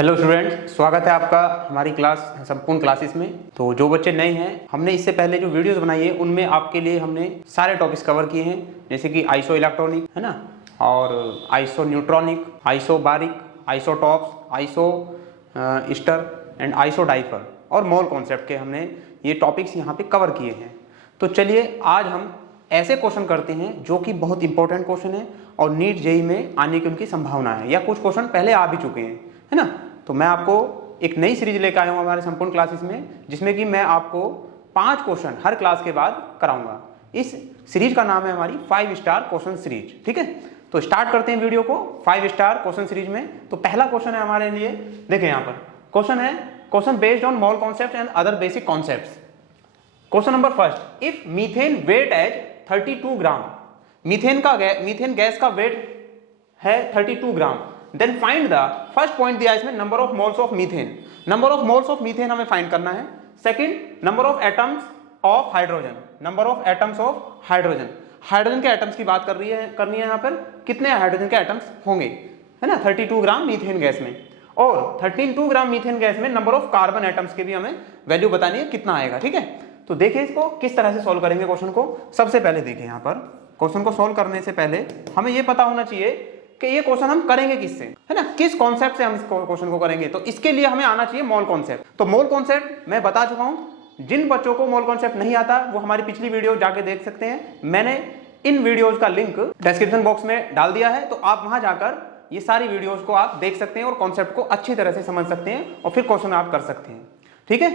Hello students, स्वागत है आपका हमारी क्लास संपूर्ण क्लासेस में। तो जो बच्चे नए हैं, हमने इससे पहले जो वीडियोस बनाई है उनमें आपके लिए हमने सारे टॉपिक्स कवर किए हैं, जैसे कि आइसो इलेक्ट्रॉनिक है ना, और आइसो न्यूट्रॉनिक, isobaric, isotopes, isoster and isodiapher और मोल कॉन्सेप्ट के हमने ये टॉपिक्स यहाँ पे कवर किए हैं। तो चलिए आज हम ऐसे क्वेश्चन करते हैं जो कि बहुत इंपॉर्टेंट क्वेश्चन है और नीट जेईई में आने की उनकी संभावना है, या कुछ क्वेश्चन पहले आ भी चुके हैं, है ना। तो मैं आपको एक नई सीरीज लेकर आया हूँ हमारे संपूर्ण क्लासेस में, जिसमें कि मैं आपको 5 क्वेश्चन हर क्लास के बाद कराऊंगा। इस सीरीज का नाम है हमारी 5 स्टार क्वेश्चन सीरीज, ठीक है। तो स्टार्ट करते हैं वीडियो को 5 स्टार क्वेश्चन सीरीज में। तो पहला क्वेश्चन है हमारे लिए, देखें यहाँ पर क्वेश्चन है, question based on mole concept and other basic concepts. Question number first, if methane weight as 32 gram, methane gas का वेट है 32 gram, then find the first point दिया इसमें number of moles of methane. Number of moles of methane हमें find करना है। Second, number of atoms of hydrogen, number of atoms of hydrogen, hydrogen के atoms की बात करनी है यहाँ पर, कितने हाइड्रोजन के एटम्स होंगे, है ना, 32 ग्राम मीथेन गैस में। और 32 ग्राम मीथेन गैस में नंबर ऑफ कार्बन एटम्स के भी हमें वैल्यू बतानी है, कितना आएगा, ठीक है। तो देखिए इसको किस तरह से सॉल्व करेंगे क्वेश्चन को। सबसे पहले देखिए यहाँ पर क्वेश्चन को सॉल्व करने से पहले हमें ये पता होना चाहिए कि ये क्वेश्चन हम करेंगे किससे, है ना, किस कॉन्सेप्ट से हम इस क्वेश्चन को करेंगे। तो इसके लिए हमें आना चाहिए मोल कॉन्सेप्ट। तो मोल कॉन्सेप्ट मैं बता चुका हूं, जिन बच्चों को मोल कॉन्सेप्ट नहीं आता वो हमारी पिछली वीडियो जाके देख सकते हैं। मैंने इन वीडियोज का लिंक डिस्क्रिप्शन बॉक्स में डाल दिया है, तो आप वहां जाकर ये सारी वीडियोज को आप देख सकते हैं और कॉन्सेप्ट को अच्छी तरह से समझ सकते हैं और फिर क्वेश्चन आप कर सकते हैं, ठीक है।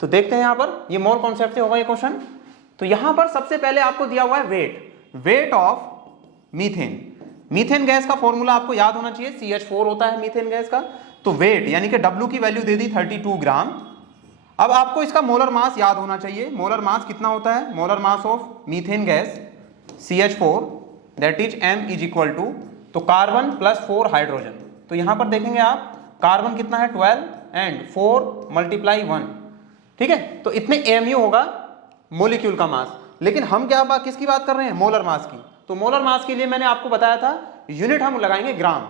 तो देखते हैं यहाँ पर ये मोल कॉन्सेप्ट से होगा ये क्वेश्चन। तो यहाँ पर सबसे पहले आपको दिया हुआ है weight of methane. Methane gas का फॉर्मूला आपको याद होना चाहिए, CH4 होता है मीथेन गैस का। तो वेट यानी कि W की वैल्यू दे दी 32 ग्राम। अब आपको इसका मोलर मास याद होना चाहिए। मोलर मास कितना होता है, molar mass of methane gas CH4 that is M is equal to, तो कार्बन प्लस 4 हाइड्रोजन। तो यहां पर देखेंगे आप कार्बन कितना है 12 एंड 4 मल्टीप्लाई 1, ठीक है। तो इतने mu होगा मोलिक्यूल का मास। लेकिन हम क्या किसकी बात कर रहे हैं, मोलर मास की। तो मोलर मास के लिए मैंने आपको बताया था यूनिट हम लगाएंगे ग्राम,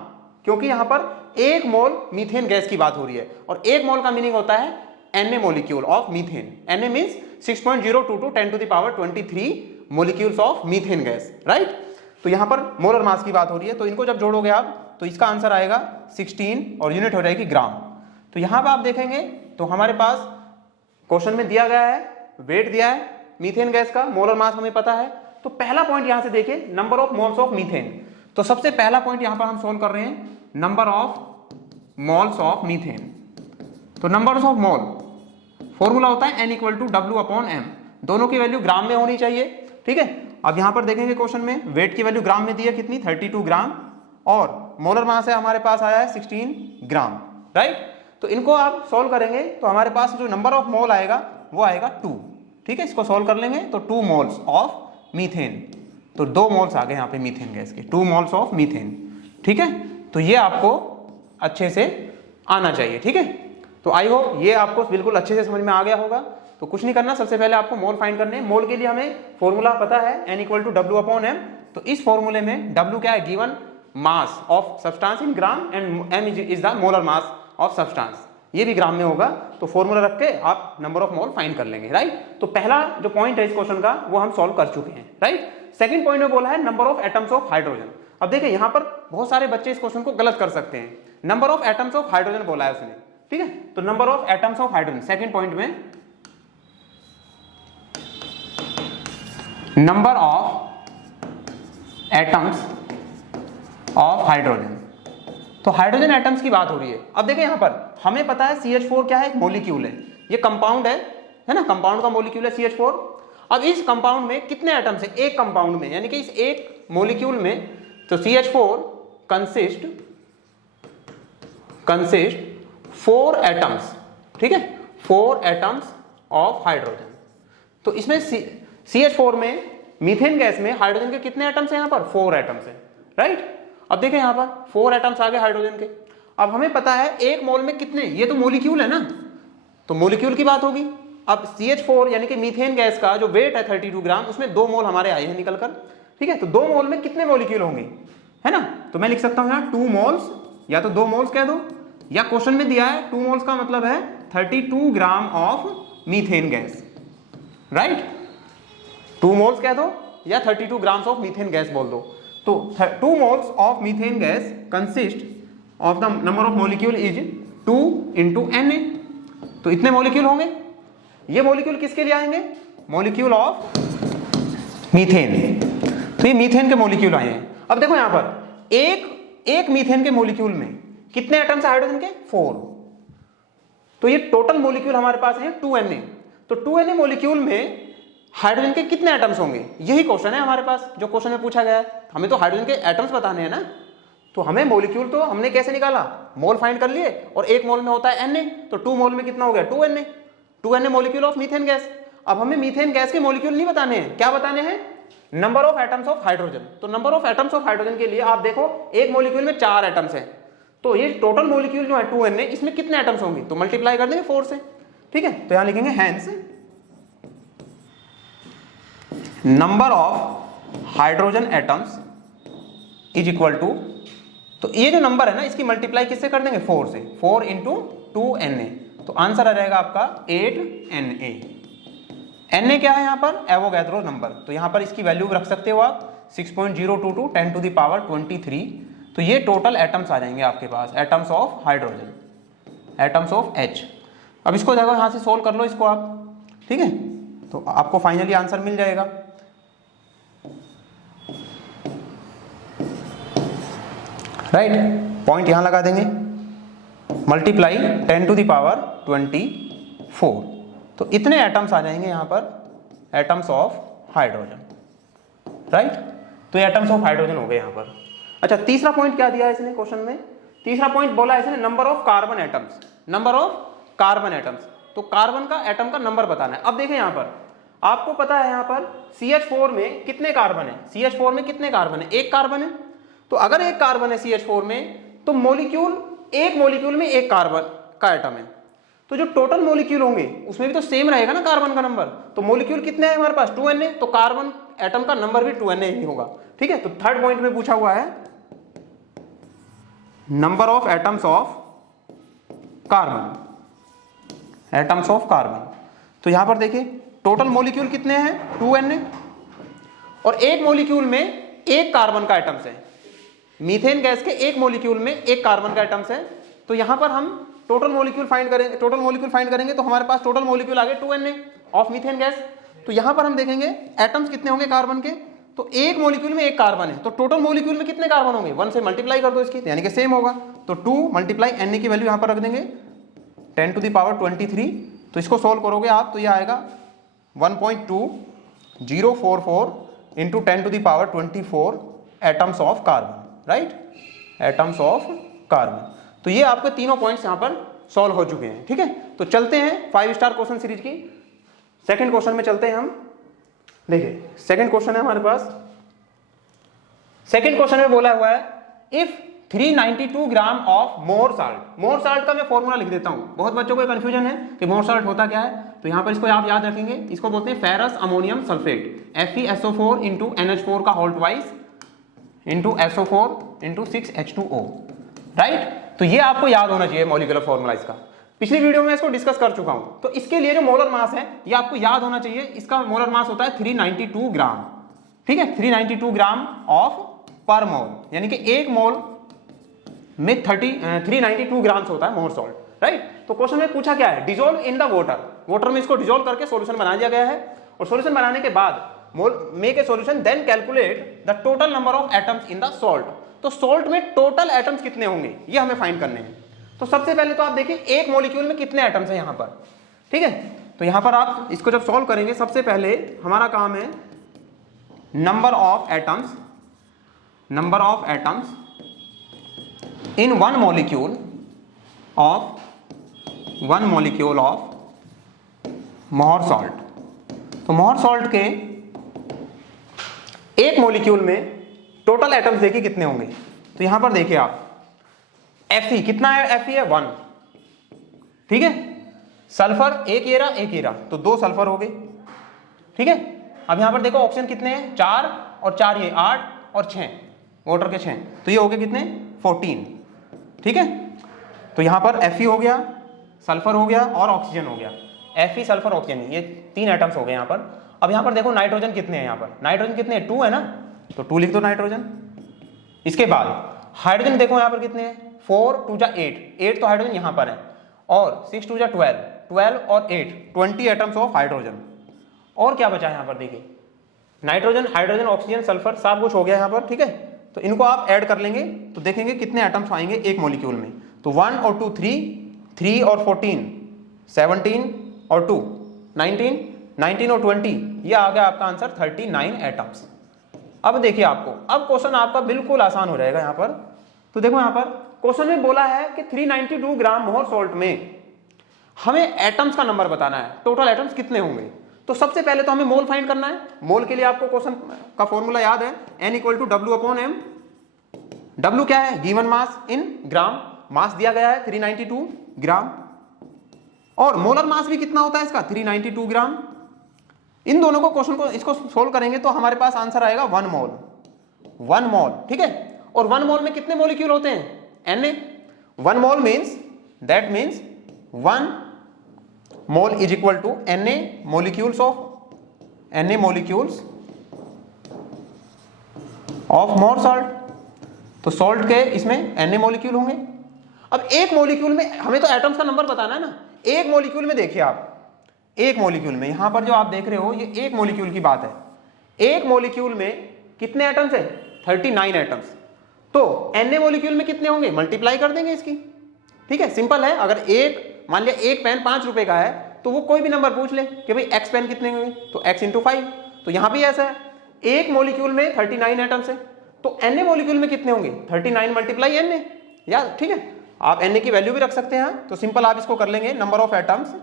क्योंकि यहां पर 1 मोल मीथेन गैस की बात हो रही है और 1 मोल का मीनिंग होता है Na molecule of methane. Na means 6.022 10 to the power 23 molecules of methane gas, right. तो यहां पर मोलर मास की बात हो रही है, तो इनको जब जोड़ोगे आप तो इसका आंसर आएगा 16 और यूनिट हो जाएगी ग्राम। तो यहां पर आप देखेंगे तो हमारे पास क्वेश्चन में दिया गया है, वेट दिया है मीथेन गैस का, मोलर मास हमें पता है। तो पहला पॉइंट यहां से देखिए number of moles of methane. तो सबसे पहला पॉइंट यहां पर हम सोल्व कर रहे हैं, number of moles of methane. तो नंबर ऑफ मोल फॉर्मूला होता है N इक्वल टू W/M, दोनों की वैल्यू ग्राम में होनी चाहिए, ठीक है। अब यहां पर देखेंगे क्वेश्चन में वेट की वैल्यू ग्राम में दी है, कितनी 32 ग्राम, और मोलर मास है हमारे पास आया है 16 ग्राम, राइट। तो इनको आप सोल्व करेंगे तो हमारे पास जो नंबर ऑफ मोल आएगा वो आएगा 2, ठीक है। इसको सोल्व कर लेंगे तो 2 मोल्स ऑफ मीथेन। तो 2 मोल्स आ गए यहाँ पे मीथेन गैस के, 2 मोल्स ऑफ मीथेन, ठीक है। तो ये आपको अच्छे से आना चाहिए, ठीक है। तो आई होप ये आपको बिल्कुल अच्छे से समझ में आ गया होगा। तो कुछ नहीं करना, सबसे पहले आपको मोल फाइंड करने हैं। मोल के लिए हमें फॉर्मूला पता है N इक्वल टू W/M। तो इस फॉर्मूले में W क्या है, given mass of substance in gram and M is the molar mass of substance, ये भी ग्राम में होगा। तो फॉर्मूला रख के आप नंबर ऑफ मोल फाइंड कर लेंगे, राइट। तो पहला जो पॉइंट है इस क्वेश्चन का वो हम सॉल्व कर चुके हैं, राइट। सेकंड पॉइंट में बोला है number of atoms of hydrogen. अब देखिए यहां पर बहुत सारे बच्चे इस क्वेश्चन को गलत कर सकते हैं, number of atoms of hydrogen बोला है उसने, ठीक है। तो number of atoms of hydrogen second point में, number of atoms of hydrogen. तो हाइड्रोजन एटम्स की बात हो रही है। अब देखिए यहां पर हमें पता है CH4 क्या है, एक मॉलिक्यूल है, ये कंपाउंड है ना, कंपाउंड का मॉलिक्यूल है CH4। अब इस कंपाउंड में कितने एटम्स है, एक कंपाउंड में, यानी कि इस एक मॉलिक्यूल में। तो CH4 कंसिस्ट 4 एटम्स, ठीक है, 4 एटम्स ऑफ हाइड्रोजन। तो इसमें CH4 में मीथेन गैस में हाइड्रोजन के कितने एटम्स है, यहां पर 4 एटम्स है, राइट। अब देखें यहां पर 4 एटम्स आ गए हाइड्रोजन के। अब हमें पता है एक मोल में कितने, ये तो मॉलिक्यूल है ना, तो मॉलिक्यूल की बात होगी। अब CH4 यानी कि मीथेन गैस का जो वेट है 32 ग्राम, उसमें 2 मोल हमारे आए हैं निकलकर, ठीक है। तो 2 मोल में कितने मॉलिक्यूल होंगे, है ना। तो मैं लिख सकता हूं यहां 2 मोल्स, या तो 2 मोल्स कह दो या क्वेश्चन में दिया है 2 मोल्स का मतलब है 32 gram of methane gas, right. 2 moles कह दो या 32 ग्राम्स ऑफ मीथेन गैस बोल दो। तो 2 moles of methane gas consist of the number of molecule is 2 into Na। तो इतने मॉलिक्यूल होंगे। ये मॉलिक्यूल किसके लिए आएंगे? Molecule of methane. तो ये मीथेन के मॉलिक्यूल आए हैं। अब देखो यहां पर एक मीथेन के मॉलिक्यूल में कितने एटम्स है हाइड्रोजन के? 4। तो ये टोटल मॉलिक्यूल हमारे पास है 2Na। तो 2Na मॉलिक्यूल में हाइड्रोजन के कितने एटम्स होंगे? यही क्वेश्चन है हमारे पास, जो क्वेश्चन में पूछा गया है। हमें तो हाइड्रोजन के एटम्स बताने हैं ना। तो हमें मॉलिक्यूल तो हमने कैसे निकाला? मोल फाइंड कर लिए, और 1 मोल में होता है Na, तो 2 मोल में कितना हो गया? 2Na molecule of methane gas. अब हमें मीथेन गैस के मॉलिक्यूल नहीं बताने हैं, क्या बताने हैं? Number of atoms of hydrogen. तो number of atoms of hydrogen के लिए आप देखो, एक मॉलिक्यूल में 4 एटम्स हैं, तो ये टोटल मॉलिक्यूल जो है 2Na, इसमें कितने एटम्स होंगे? तो मल्टीप्लाई कर देंगे 4 से, ठीक है। तो यहां लिखेंगे hence number of hydrogen atoms is equal to, तो ये जो नंबर है ना, इसकी मल्टीप्लाई किससे कर देंगे? 4 से। 4 into 2Na, तो आंसर आ जाएगा आपका 8Na। Na क्या है यहाँ पर? Avogadro number. तो यहाँ पर इसकी वैल्यू रख सकते हो आप 6.022 10 to the power 23। तो ये टोटल एटम्स आ जाएंगे आपके पास, atoms of hydrogen, atoms of H। अब इसको देखो, यहाँ से सोल्व कर लो इसको आप, ठीक है। तो आपको फाइनली आंसर मिल जाएगा। राइट, पॉइंट यहां लगा देंगे, मल्टीप्लाई 10 to the power 24। तो इतने एटम्स आ जाएंगे यहां पर, एटम्स ऑफ हाइड्रोजन, राइट। तो ये एटम्स ऑफ हाइड्रोजन हो गए यहां पर। अच्छा, तीसरा पॉइंट क्या दिया है इसने क्वेश्चन में? तीसरा पॉइंट बोला है इसने number of carbon atoms, number of carbon atoms. तो कार्बन का एटम का नंबर बताना है। अब देखें यहां पर, आपको पता है यहां पर CH4 में कितने कार्बन है? CH4 में कितने कार्बन है? 1 कार्बन है। तो अगर 1 कार्बन है CH4 में, तो मॉलिक्यूल, एक मॉलिक्यूल में 1 कार्बन का एटम है, तो जो टोटल मॉलिक्यूल होंगे उसमें भी तो सेम रहेगा ना कार्बन का नंबर। तो मॉलिक्यूल कितने हैं हमारे पास? 2Na, तो कार्बन एटम का नंबर भी 2Na ही होगा, ठीक है। तो थर्ड पॉइंट में पूछा हुआ है number of atoms of carbon, atoms of carbon. तो यहां पर देखिए टोटल मॉलिक्यूल कितने हैं? 2Na, और एक मॉलिक्यूल में 1 कार्बन का एटम्स है। मीथेन गैस के एक मॉलिक्यूल में 1 कार्बन का एटम्स है। तो यहां पर हम टोटल मॉलिक्यूल फाइंड करेंगे, तो हमारे पास टोटल मॉलिक्यूल आ गए 2Na ऑफ मीथेन गैस। तो यहां पर हम देखेंगे एटम्स कितने होंगे कार्बन के, तो एक मॉलिक्यूल में 1 कार्बन है, तो टोटल मॉलिक्यूल में कितने कार्बन होंगे? 1 से मल्टीप्लाई कर दो इसकी, यानी कि सेम होगा। तो 2 मल्टीप्लाई Na की वैल्यू यहां पर रख देंगे 10 to the power 23। तो इसको सोल्व करोगे आप, तो ये आएगा 1.2044 into 10 to the power 24 atoms of carbon, right, atoms of carbon. तो ये आपके तीनों पॉइंट्स यहां पर सॉल्व हो चुके हैं, ठीक है। तो चलते हैं 5 स्टार क्वेश्चन सीरीज की सेकंड क्वेश्चन में चलते हैं हम। देखिए सेकंड क्वेश्चन है हमारे पास। सेकंड क्वेश्चन में बोला हुआ है if 392 gram of more salt. More salt का मैं फॉर्मूला लिख देता हूं, बहुत बच्चों को कंफ्यूजन है कि मोर साल्ट होता क्या है। तो यहां पर इसको आप याद रखेंगे, इसको बोलते हैं ferrous ammonium sulphate, FeSO4 into NH4 का whole twice into SO4 into 6H2O, right. तो ये आपको याद होना चाहिए मॉलिक्यूलर फॉर्मूला इसका। पिछली वीडियो में इसको डिस्कस कर चुका हूं। तो इसके लिए जो मोलर मास है ये आपको याद होना चाहिए। इसका मोलर मास होता है 392 ग्राम, ठीक है, 392 ग्राम ऑफ पर मोल, यानी कि 1 मोल में 392 ग्राम्स होता है मोर सॉल्ट, राइट। तो क्वेश्चन में पूछा क्या है? डिजोल्व इन द वाटर में इसको डिजोल्व करके सॉल्यूशन बना दिया गया है, और सॉल्यूशन बनाने के बाद make a solution then calculate the total number of atoms in the salt. तो सॉल्ट में टोटल एटम्स कितने होंगे ये हमें फाइंड करने हैं। तो सबसे पहले तो आप देखिए एक मॉलिक्यूल में कितने एटम्स हैं यहां पर, ठीक है। तो यहां पर आप इसको जब सॉल्व करेंगे, सबसे पहले हमारा काम है number of atoms in one molecule of more salt. तो मोर सॉल्ट के एक मॉलिक्यूल में टोटल एटम्स देखिए कितने होंगे। तो यहां पर देखिए आप Fe कितना है? Fe है 1, ठीक है। सल्फर एक एरा, तो 2 सल्फर हो गए, ठीक है। अब यहां पर देखो ऑक्सीजन कितने हैं? 4 और 4 ये 8 और 6 वाटर के 6, तो ये हो गए कितने? 14, ठीक है। तो यहाँ पर Fe हो गया, सल्फर हो गया और ऑक्सीजन हो गया। Fe, सल्फर, ऑक्सीजन, ये 3 एटम्स हो गए यहाँ पर। अब यहाँ पर देखो नाइट्रोजन कितने हैं, यहाँ पर नाइट्रोजन कितने हैं, 2 है ना, तो 2 लिख दो नाइट्रोजन। इसके बाद हाइड्रोजन देखो यहाँ पर कितने हैं, 4 2 जा 8 तो हाइड्रोजन यहाँ पर है, और 6 2 जा 12 और 8 20 एटम्स ऑफ हाइड्रोजन। और क्या बचा है यहाँ पर देखिए, नाइट्रोजन, हाइड्रोजन, ऑक्सीजन, सल्फर सब कुछ हो गया यहाँ पर, ठीक है। तो इनको आप ऐड कर लेंगे तो देखेंगे कितने एटम्स आएंगे एक मॉलिक्यूल में। तो 1 और 2 3 और 14 17 और 2 19 और 20, ये आ गया आपका आंसर 39 एटम्स। अब देखिए आपको, अब क्वेश्चन आपका बिल्कुल आसान हो जाएगा यहाँ पर। तो देखो यहाँ पर क्वेश्चन में बोला है कि 392 ग्राम मोर सॉल्ट में हमें एटम्स का नंबर बताना है, टोटल एटम्स कितने होंगे। तो सबसे पहले तो हमें मोल फाइंड करना है। मोल के लिए आपको क्वेश्चन का फॉर्मूला याद है, N = W/M। W क्या है, गिवन मास इन ग्राम, मास दिया गया है 392 ग्राम, और मोलर मास भी कितना होता है इसका, 392 ग्राम। इन दोनों को क्वेश्चन को इसको सोल्व करेंगे तो हमारे पास आंसर आएगा 1 मोल, 1 मोल, ठीक है। और 1 मोल में कितने मॉलिक्यूल होते हैं, Na। 1 mole means 1 mole is equal to Na molecules of more salt. तो सॉल्ट के इसमें Na मॉलिक्यूल होंगे। अब एक मॉलिक्यूल में हमें तो एटम्स का नंबर बताना है ना। एक मॉलिक्यूल में देखिए आप, एक मॉलिक्यूल में यहां पर जो आप देख रहे हो ये एक मॉलिक्यूल की बात है। एक मॉलिक्यूल में कितने एटम्स है, 39 एटम्स। तो Na मॉलिक्यूल में कितने होंगे, मल्टीप्लाई कर देंगे इसकी, ठीक है, सिंपल है। अगर एक मान लिया एक पेन 5 रुपए का है तो वो कोई भी नंबर पूछ ले कि भाई x पेन कितने होंगे, तो x × 5। तो यहां भी ऐसा है, एक मॉलिक्यूल में 39 एटम्स है, तो Na मॉलिक्यूल में कितने होंगे, 39 × Na, यार ठीक है। आप Na की वैल्यू भी रख सकते हैं, तो सिंपल आप इसको कर लेंगे, number of atoms,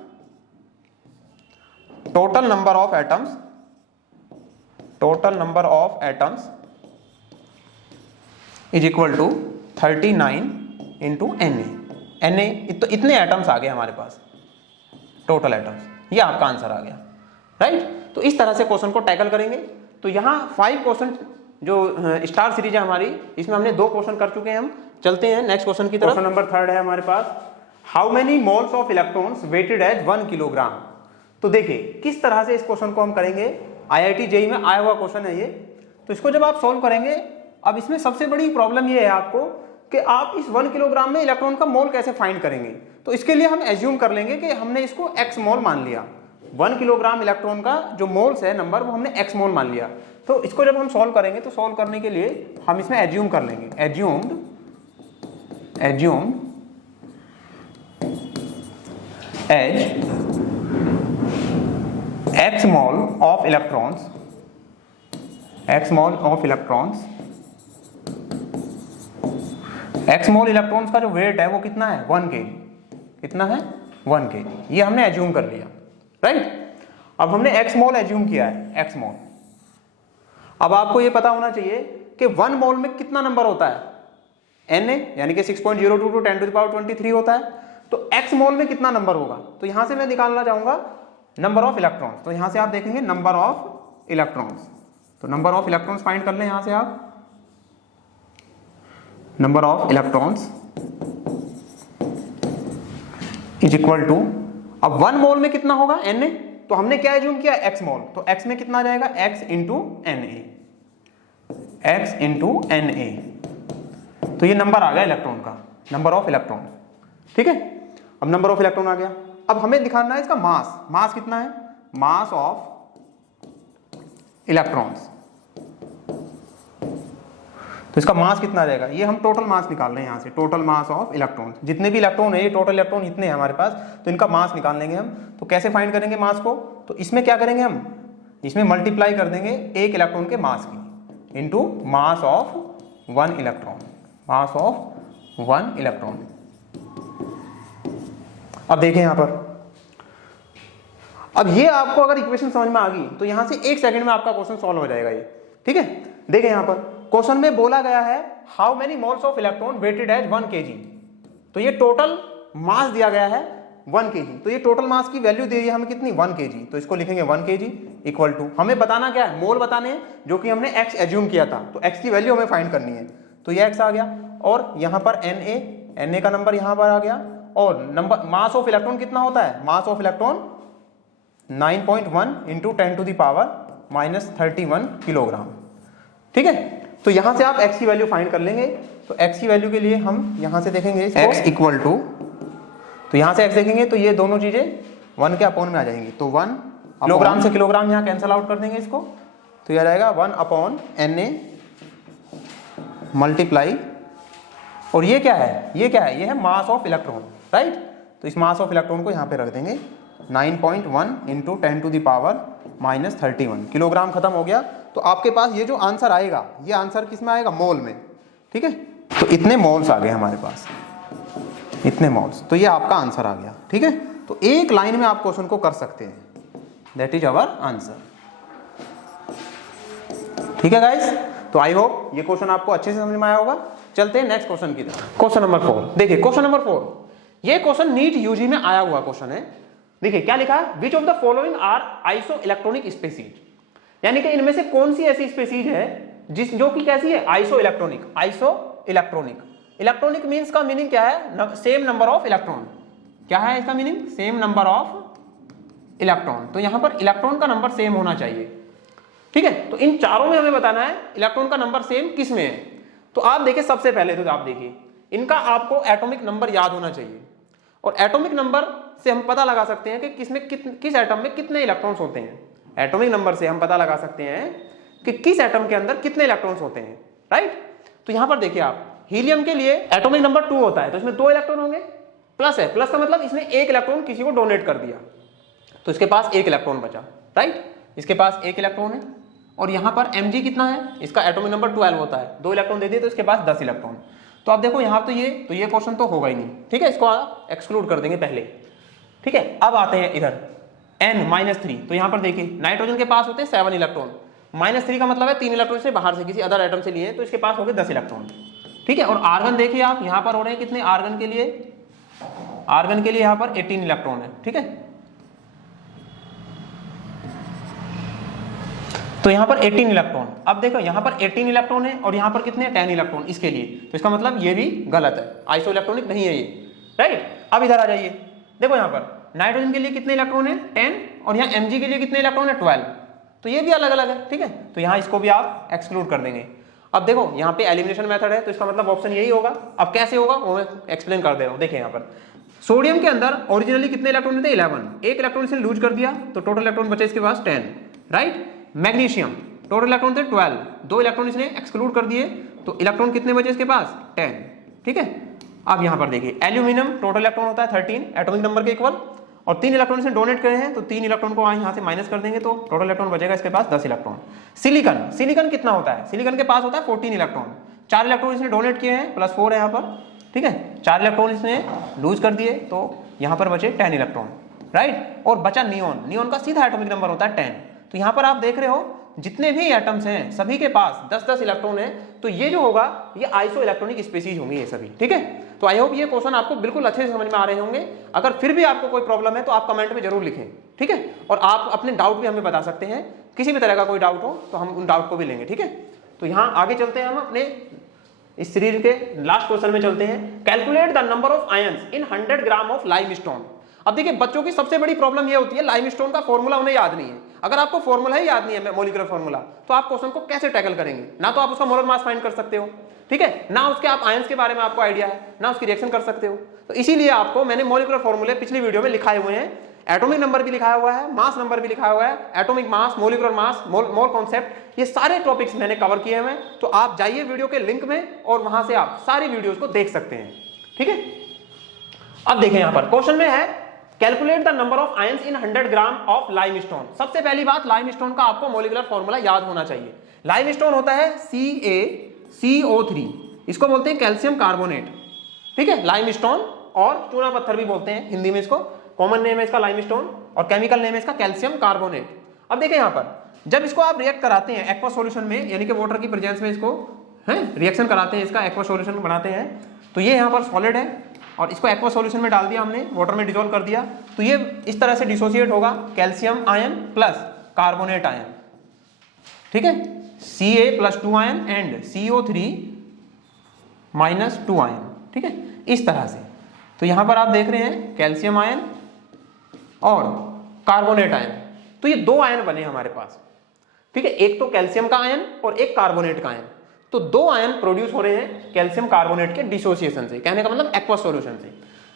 total number of atoms is equal to 39 × Na। तो इतने एटम्स आ गए हमारे पास, टोटल एटम्स, ये आपका आंसर आ गया, राइट। तो इस तरह से क्वेश्चन को टैकल करेंगे। तो यहाँ 5 क्वेश्चन जो स्टार सीरीज है हमारी, इसमें हमने 2 क्वेश्चन कर चुके हैं। हम चलते हैं नेक्स्ट क्वेश्चन की तरफ। क्वेश्चन नंबर 3 है हमारे पास, how many moles of electrons weighted as 1 kilogram. तो देखिए किस तरह से इस क्वेश्चन को हम करेंगे, IIT JEE में आया हुआ क्वेश्चन है ये। तो इसको जब आप सोल्व करेंगे, अब इसमें सबसे बड़ी प्रॉब्लम ये है आपको कि आप इस 1 किलोग्राम में इलेक्ट्रॉन का मोल कैसे फाइंड करेंगे। तो इसके लिए हम एज्यूम कर लेंगे कि हमने इसको x मोल मान लिया। 1 किलोग्राम इलेक्ट्रॉन का जो मोल्स है नंबर, वो हमने x मोल मान लिया। तो इसको जब हम सॉल्व करेंगे तो सॉल्व करने के लिए हम इसमें एज्यूम कर लेंगे, assumed as x mole of electrons, x mole electrons का जो वेट है वो कितना है, 1 kg। कितना है, 1 kg। ये हमने एज्यूम कर लिया, राइट। अब हमने x मोल एज्यूम किया है, x मोल। अब आपको ये पता होना चाहिए कि 1 मोल में कितना नंबर होता है, Na, यानी कि 6.022 10⁻23 होता है। तो x मोल में कितना नंबर होगा, तो यहां से मैं निकालना चाहूंगा नंबर ऑफ इलेक्ट्रॉन्स। तो यहां से आप देखेंगे नंबर ऑफ इलेक्ट्रॉन्स, तो नंबर ऑफ इलेक्ट्रॉन्स फाइंड कर लें यहां से आप, number of electrons is equal to, अब 1 मोल में कितना होगा, Na। तो हमने क्या एज्यूम किया, x मोल। तो x में कितना आ जाएगा, x × Na। तो ये नंबर आ गया इलेक्ट्रॉन का, नंबर ऑफ इलेक्ट्रॉन, ठीक है। अब नंबर ऑफ इलेक्ट्रॉन आ गया। अब हमें दिखाना है इसका मास। मास कितना है, मास ऑफ इलेक्ट्रॉन्स। तो इसका मास कितना आ जाएगा, ये हम टोटल मास निकाल रहे हैं यहां से, टोटल मास ऑफ इलेक्ट्रॉन्स। जितने भी इलेक्ट्रॉन है, ये टोटल इलेक्ट्रॉन इतने हैं हमारे पास, तो इनका मास निकाल लेंगे हम। तो कैसे फाइंड करेंगे मास को, तो इसमें क्या करेंगे हम, इसमें मल्टीप्लाई कर देंगे एक इलेक्ट्रॉन के मास की into mass of 1 electron, mass of 1 electron. अब देखें यहां पर, अब ये आपको अगर इक्वेशन समझ में आ गई तो यहां से 1 सेकंड में आपका क्वेश्चन सॉल्व हो जाएगा ये, ठीक है। देखें यहां पर क्वेश्चन में बोला गया है how many moles of electron weighted as 1 kg। तो ये टोटल मास दिया गया है 1 kg। तो ये टोटल मास की वैल्यू दे दी है हमें कितनी, 1 kg। तो इसको लिखेंगे 1 kg इक्वल टू, हमें बताना क्या है, मोल बताने हैं, जो कि हमने x एज्यूम किया था। तो x की वैल्यू हमें फाइंड करनी है। तो ये x आ गया, और यहां पर Na का नंबर यहाँ पर आ गया, और नंबर मास ऑफ इलेक्ट्रॉन कितना होता है, mass of electron 9.1 into 10⁻31 kilogram. ठीक है, तो यहां से आप x की वैल्यू फाइंड कर लेंगे। तो x की वैल्यू के लिए हम यहां से देखेंगे x इक्वल टू, तो यहां से x देखेंगे तो ये दोनों चीजें 1 के अपॉन में आ जाएंगी, तो 1 किलोग्राम से किलोग्राम यहाँ कैंसिल आउट कर देंगे इसको, तो यह रहेगा 1/Na मल्टीप्लाई, और ये क्या है, ये क्या है, ये है मास ऑफ इलेक्ट्रॉन, राइट। तो इस मास ऑफ इलेक्ट्रॉन को यहाँ पे रख देंगे 9.1 इंटू 10⁻31 किलोग्राम। खत्म हो गया। तो आपके पास ये जो आंसर आएगा, ये आंसर किस में आएगा, मोल में। ठीक है, तो इतने मोल्स आ गए हमारे पास, इतने मोल्स, तो ये आपका आंसर आ गया। ठीक है, तो एक लाइन में आप क्वेश्चन को कर सकते हैं, दैट इज अवर आंसर। ठीक है गाइस, तो आई होप ये क्वेश्चन आपको अच्छे से समझ में आया होगा। चलते हैं नेक्स्ट क्वेश्चन की तरफ। क्वेश्चन नंबर 4 देखिए, क्वेश्चन नंबर 4 ये क्वेश्चन नीट यूजी में आया हुआ क्वेश्चन है। देखिए क्या लिखा है, which of the following are isoelectronic species, यानी कि इनमें से कौन सी ऐसी स्पेसीज है जो कि कैसी है, iso electronic. Iso electronic, electronic means का मीनिंग क्या है, सेम नंबर ऑफ इलेक्ट्रॉन। क्या है इसका meaning, same number of electron. तो यहां पर इलेक्ट्रॉन का नंबर सेम होना चाहिए। ठीक है, तो इन चारों में हमें बताना है इलेक्ट्रॉन का नंबर सेम किस में है। तो आप देखिए, सबसे पहले तो आप देखिए, इनका आपको एटॉमिक नंबर याद होना चाहिए, और एटॉमिक नंबर से हम पता लगा सकते हैं कि किस एटम में कितने इलेक्ट्रॉन्स होते हैं। एटॉमिक नंबर से हम पता लगा सकते हैं कि किस एटम के अंदर कितने इलेक्ट्रॉन्स होते हैं, राइट। तो यहां पर देखिए आप, हीलियम के लिए एटॉमिक नंबर 2 होता है, तो इसमें 2 इलेक्ट्रॉन होंगे, प्लस है, प्लस का मतलब इसने 1 इलेक्ट्रॉन किसी को डोनेट कर दिया, तो इसके पास 1 इलेक्ट्रॉन बचा, राइट। इसके पास 1 इलेक्ट्रॉन है, और यहां पर Mg कितना है, इसका एटॉमिक नंबर 12 होता है, 2 इलेक्ट्रॉन दे दिए तो इसके पास 10 इलेक्ट्रॉन। तो आप देखो यहां तो ये क्वेश्चन तो होगा ही नहीं। ठीक है, इसको आप एक्सक्लूड कर देंगे पहले। ठीक है, अब आते हैं इधर N-3, तो यहां पर देखिए नाइट्रोजन के पास होते हैं 7 इलेक्ट्रॉन, -3 का मतलब है 3 इलेक्ट्रॉन से बाहर से किसी अदर एटम से लिए, तो इसके पास हो गए 10 इलेक्ट्रॉन। ठीक है, और आर्गन देखिए आप, यहां पर हो रहे हैं कितने, आर्गन के लिए यहां पर 18 इलेक्ट्रॉन है। ठीक है, तो यहां पर 18 इलेक्ट्रॉन। अब देखो यहां पर 18 इलेक्ट्रॉन है, और यहां पर कितने, 10 इलेक्ट्रॉन इसके लिए, तो इसका मतलब ये भी गलत है, आइसो इलेक्ट्रॉनिक नहीं है ये, राइट। अब इधर आ जाइए, देखो यहां पर नाइट्रोजन के लिए कितने इलेक्ट्रॉन है, 10, और यहाँ Mg के लिए कितने इलेक्ट्रॉन है, 12, तो ये भी अलग अलग है। ठीक है, तो यहाँ इसको भी आप एक्सक्लूड कर देंगे। अब देखो यहाँ पे एलिमिनेशन मेथड है, तो इसका मतलब ऑप्शन यही होगा। अब कैसे होगा वो मैं एक्सप्लेन कर दे रहा हूँ। देखिए यहाँ पर सोडियम के अंदर ओरिजिनली कितने इलेक्ट्रॉन थे, 11, 1 इलेक्ट्रॉन इसने लूज कर दिया, तो टोटल इलेक्ट्रॉन बचे इसके पास 10, राइट। मैग्नीशियम टोटल इलेक्ट्रॉन थे 12, 2 इलेक्ट्रॉन इसने एक्सक्लूड कर दिए, तो इलेक्ट्रॉन कितने बचे इसके पास, 10। ठीक है, अब यहाँ पर देखिए एल्यूमिनियम टोटल इलेक्ट्रॉन होता है 13 एटॉमिक नंबर के इक्वल, और 3 इलेक्ट्रॉन इसने डोनेट करे हैं, तो 3 इलेक्ट्रॉन को यहाँ से माइनस कर देंगे, तो टोटल इलेक्ट्रॉन बचेगा इसके पास 10 इलेक्ट्रॉन। सिलिकॉन कितना होता है, सिलिकॉन के पास होता है 14 इलेक्ट्रॉन, 4 इलेक्ट्रॉन इसने डोनेट किए हैं, प्लस 4 है यहाँ पर। ठीक है, 4 इलेक्ट्रॉन इसने लूज कर दिए, तो यहाँ पर बचे 10 इलेक्ट्रॉन, राइट। और बचा नियोन का सीधा एटॉमिक नंबर होता है 10। तो यहाँ पर आप देख रहे हो जितने भी एटम्स हैं सभी के पास 10-10 इलेक्ट्रॉन है, तो ये जो होगा ये आइसो इलेक्ट्रॉनिक स्पीशीज होंगी ये सभी। ठीक है, तो आई होप ये क्वेश्चन आपको बिल्कुल अच्छे से समझ में आ रहे होंगे। अगर फिर भी आपको कोई प्रॉब्लम है तो आप कमेंट में जरूर लिखें। ठीक है, और आप अपने डाउट भी हमें बता सकते हैं, किसी भी तरह का कोई डाउट हो तो हम उन डाउट को भी लेंगे। ठीक है, तो यहाँ आगे चलते हैं, हम अपने इस सीरीज के लास्ट क्वेश्चन में चलते हैं। Calculate the number of ions in 100 gram of limestone. अब देखिए बच्चों की सबसे बड़ी प्रॉब्लम ये होती है लाइमस्टोन का फॉर्मूला उन्हें याद नहीं है। अगर आपको फॉर्मूला ही याद नहीं है मॉलिक्यूलर फॉर्मूला, तो आप क्वेश्चन को कैसे टैकल करेंगे। ना तो आप उसका मोलर मास फाइंड कर सकते हो, ठीक है, ना उसके आप आयंस के बारे में आपको आइडिया है, ना उसकी रिएक्शन कर सकते हो। तो इसीलिए आपको मैंने मॉलिक्यूलर फॉर्मूले पिछली वीडियो में लिखाए हुए हैं, एटॉमिक नंबर भी लिखाया हुआ है, मास नंबर भी लिखाया हुआ है, atomic mass, molecular mass, mole concept, ये सारे टॉपिक्स मैंने कवर किए हुए हैं। तो आप जाइए वीडियो के लिंक में और वहां से आप सारी वीडियोस को देख सकते हैं। ठीक है, अब देखें यहां पर क्वेश्चन में है calculate the number of ions in 100 gram of limestone. सबसे पहली बात, लाइमस्टोन का आपको मॉलिक्यूलर फॉर्मूला याद होना चाहिए। लाइमस्टोन होता है CaCO3, इसको बोलते हैं कैल्शियम कार्बोनेट। ठीक है, लाइमस्टोन और चूना पत्थर भी बोलते हैं हिंदी में, इसको कॉमन नेम है इसका लाइमस्टोन और केमिकल नेम है इसका कैल्शियम कार्बोनेट। अब देखें यहां पर जब इसको आप रिएक्ट कराते हैं एक्वा सॉल्यूशन में, यानी कि वाटर की प्रेजेंस में इसको रिएक्शन कराते हैं, इसका एक्वा सॉल्यूशन बनाते हैं, तो ये यहां पर सॉलिड है और इसको एक्वा सॉल्यूशन में डाल दिया हमने, वाटर में डिसॉल्व कर दिया, तो ये इस तरह से डिसोसिएट होगा, calcium ion plus carbonate ion. ठीक है, Ca+2 ion and CO3 -2 ion. ठीक है, इस तरह से। तो यहाँ पर आप देख रहे हैं कैल्शियम आयन और कार्बोनेट आयन, तो ये दो आयन बने हमारे पास, ठीक है, एक तो कैल्शियम का आयन और एक कार्बोनेट का आयन। तो दो आयन प्रोड्यूस हो रहे हैं कैल्शियम कार्बोनेट के डिसोसिएशन से, कहने का मतलब एक्वस सॉल्यूशन से।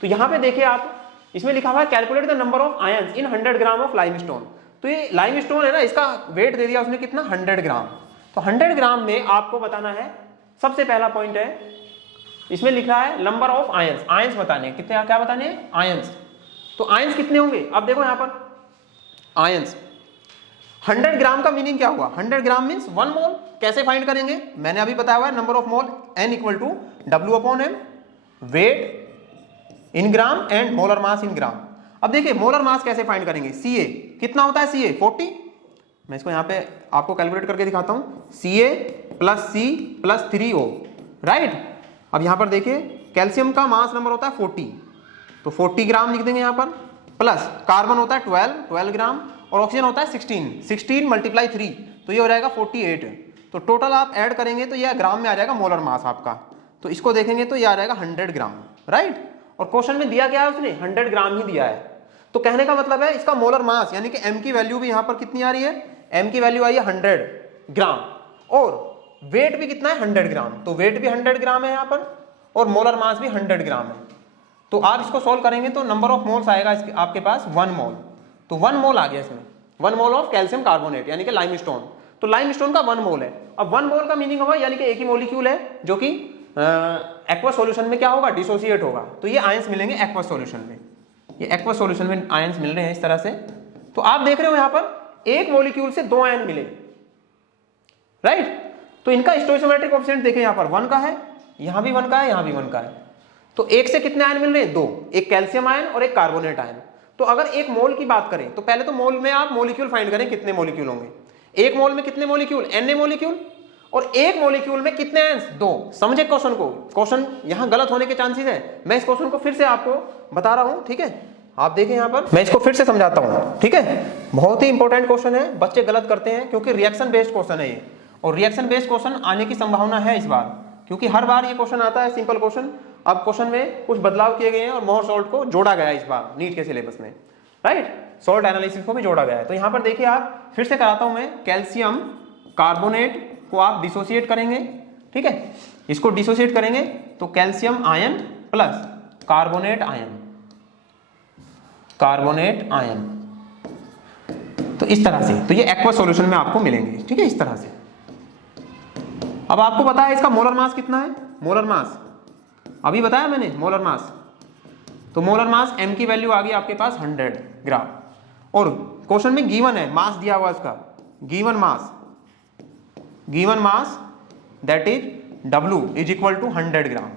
तो यहाँ पे देखिए आप, इसमें लिखा हुआ है calculate the number of ions in 100 gram of limestone. तो ये लाइमस्टोन है ना, इसका वेट दे दिया उसने कितना, 100 ग्राम। तो 100 ग्राम में आपको बताना है, सबसे पहला पॉइंट है इसमें लिखा है नंबर ऑफ आयंस, आयंस बताने हैं कितने, क्या बताने हैं, आयंस। तो आयंस कितने होंगे, अब देखो यहाँ पर आयंस 100 ग्राम का मीनिंग क्या हुआ, 100 ग्राम मीन्स 1 मोल। कैसे फाइंड करेंगे, मैंने अभी बताया हुआ है number of mole N equal to W/M, weight in gram and molar mass in gram. अब देखिए मोलर मास कैसे फाइंड करेंगे, Ca कितना होता है, Ca 40। मैं इसको यहाँ पे आपको कैलकुलेट करके दिखाता हूँ, Ca plus C plus 3O, right. अब यहाँ पर देखिए कैल्शियम का मास नंबर होता है 40, तो 40 ग्राम लिख देंगे यहाँ पर, प्लस कार्बन होता है 12 ग्राम और ऑक्सीजन होता है 16 मल्टीप्लाई 3, तो ये हो जाएगा 48। तो टोटल आप ऐड करेंगे तो ये ग्राम में आ जाएगा मोलर मास आपका। तो इसको देखेंगे तो ये आ जाएगा 100 ग्राम, राइट। और क्वेश्चन में दिया क्या है उसने, 100 ग्राम ही दिया है। तो कहने का मतलब है इसका मोलर मास यानी कि m की वैल्यू भी यहाँ पर कितनी आ रही है, m की वैल्यू आई है 100 ग्राम और वेट भी कितना है 100 ग्राम। तो वेट भी 100 ग्राम है यहाँ पर और मोलर मास भी 100 ग्राम है। तो आप इसको सोल्व करेंगे तो नंबर ऑफ मोल्स आएगा आपके पास 1 मोल। तो 1 मोल आ गया इसमें, 1 मोल ऑफ कैल्शियम कार्बोनेट यानी कि लाइमस्टोन। तो लाइमस्टोन का 1 मोल है। अब 1 मोल का मीनिंग हुआ यानी कि एक ही मॉलिक्यूल है जो कि एक्वस सॉल्यूशन में क्या होगा, डिसोसिएट होगा। तो ये आयंस मिलेंगे एक्वस सॉल्यूशन में, ये एक्वस सॉल्यूशन में आयंस मिल रहे हैं इस तरह से। तो आप देख रहे हो यहाँ पर एक मॉलिक्यूल से 2 आयन मिले, राइट। तो इनका स्टोइकोमेट्रिक कोएफिशिएंट देखें, यहाँ पर 1 का है, यहाँ भी 1 का है, यहाँ भी 1 का है। तो एक से कितने आयन मिल रहे हैं, 2, एक कैल्शियम आयन और एक कार्बोनेट आयन। तो अगर एक मोल की बात करें तो पहले तो मोल में आप मॉलिक्यूल फाइंड करें कितने मॉलिक्यूल होंगे। एक मोल में कितने मॉलिक्यूल, Na मॉलिक्यूल, और एक मॉलिक्यूल में कितने आयंस, 2। समझे क्वेश्चन को, क्वेश्चन यहां गलत होने के चांसेस है। मैं इस क्वेश्चन को फिर से आपको बता रहा हूं, ठीक है। आप देखें यहाँ पर, मैं इसको फिर से समझाता हूं, ठीक है। बहुत ही इंपॉर्टेंट क्वेश्चन है, बच्चे गलत करते हैं क्योंकि रिएक्शन बेस्ड क्वेश्चन है ये, और रिएक्शन बेस्ड क्वेश्चन आने की संभावना है इस बार, क्योंकि हर बार ये क्वेश्चन आता है सिंपल क्वेश्चन। अब क्वेश्चन में कुछ बदलाव किए गए हैं और मोर सॉल्ट को जोड़ा गया है इस बार नीट के सिलेबस में, राइट। सॉल्ट एनालिसिस को भी जोड़ा गया है। तो यहाँ पर देखिए आप, फिर से कराता हूं मैं, कैल्शियम कार्बोनेट को आप डिसोसिएट करेंगे, ठीक है। इसको डिसोसिएट करेंगे तो calcium ion plus carbonate ion, carbonate ion, तो इस तरह से। तो ये एक्वस सॉल्यूशन में आपको मिलेंगे, ठीक है, इस तरह से। अब आपको पता है इसका मोलर मास कितना है, मोलर मास अभी बताया मैंने, मोलर मास। तो मोलर मास m की वैल्यू आ गई आपके पास 100 ग्राम, और क्वेश्चन में गिवन है, मास दिया हुआ इसका, given mass that is W is equal to 100 gram.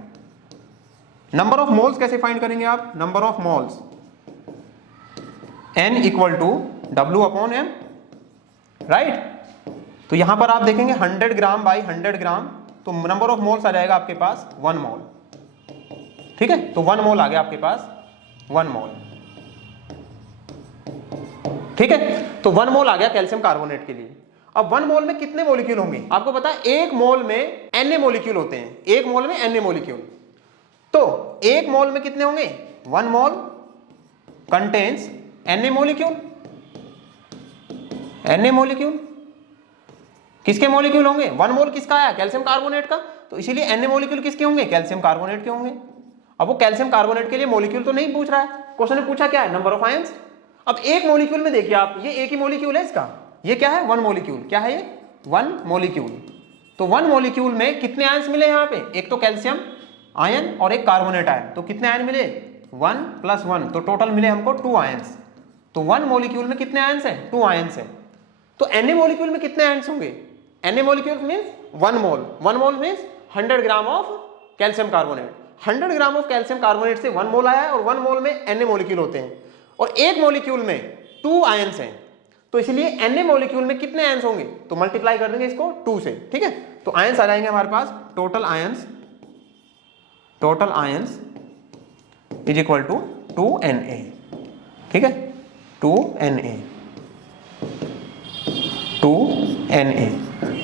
Number of moles कैसे फाइंड करेंगे आप, number of moles N equal to W/M, right. तो यहां पर आप देखेंगे 100 ग्राम बाई 100 ग्राम, तो नंबर ऑफ मोल्स आ जाएगा आपके पास 1 मोल, ठीक है। तो 1 मोल आ गया आपके पास, 1 मोल, ठीक है। तो 1 मोल आ गया कैल्शियम कार्बोनेट के लिए। अब 1 मोल में कितने मॉलिक्यूल होंगे, आपको पता है एक मोल में Na मॉलिक्यूल होते हैं, एक मोल में Na मॉलिक्यूल। तो एक मोल में कितने होंगे, 1 mole contains Na molecule, Na molecule किसके मॉलिक्यूल होंगे, 1 मोल किसका आया, कैल्शियम कार्बोनेट का। तो इसीलिए Na मॉलिक्यूल किसके होंगे, कैल्शियम कार्बोनेट के होंगे। अब वो कैल्शियम कार्बोनेट के लिए मॉलिक्यूल तो नहीं पूछ रहा है, क्वेश्चन ने पूछा क्या है, नंबर ऑफ आयंस। अब एक मॉलिक्यूल में देखिए आप, ये एक ही मॉलिक्यूल है इसका, ये क्या है, 1 मॉलिक्यूल, क्या है ये, 1 मॉलिक्यूल। तो 1 मॉलिक्यूल में कितने आयंस मिले यहाँ पे, एक तो कैल्शियम आयन और एक कार्बोनेट आयन। तो कितने आयन मिले, 1 + 1, तो टोटल मिले हमको 2 आयंस। तो 1 मॉलिक्यूल में कितने आयंस हैं, 2 आयंस हैं। तो Na मॉलिक्यूल में कितने आयंस होंगे, Na molecule means 1 mole, 1 mole means 100 gram of calcium carbonate. 100 gram of calcium carbonate से 1 मोल आया है, और 1 मोल में Na मॉलिक्यूल होते हैं, और एक मॉलिक्यूल में 2 आयंस हैं। तो इसलिए Na मॉलिक्यूल में कितने आयंस होंगे, तो मल्टीप्लाई कर देंगे इसको 2 से, ठीक है। तो आयंस आ जाएंगे हमारे पास, total ions is equal to 2Na, ठीक है, 2Na।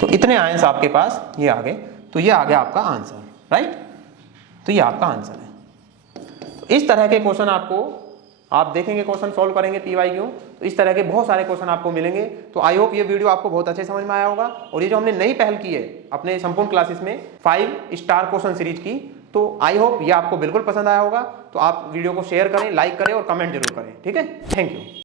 तो इतने आयंस आपके पास ये आ गए। तो ये आ गया आपका आंसर, राइट। तो ये आपका आंसर है। इस तरह के क्वेश्चन आपको आप देखेंगे, क्वेश्चन सॉल्व करेंगे PYQ, तो इस तरह के बहुत सारे क्वेश्चन आपको मिलेंगे। तो आई होप ये वीडियो आपको बहुत अच्छे समझ में आया होगा। और ये जो हमने नई पहल की है अपने संपूर्ण क्लासेस में 5 स्टार क्वेश्चन सीरीज की, तो आई होप ये आपको बिल्कुल पसंद आया होगा। तो आप वीडियो को शेयर करें, लाइक करें और कमेंट जरूर करें। ठीक है, थैंक यू।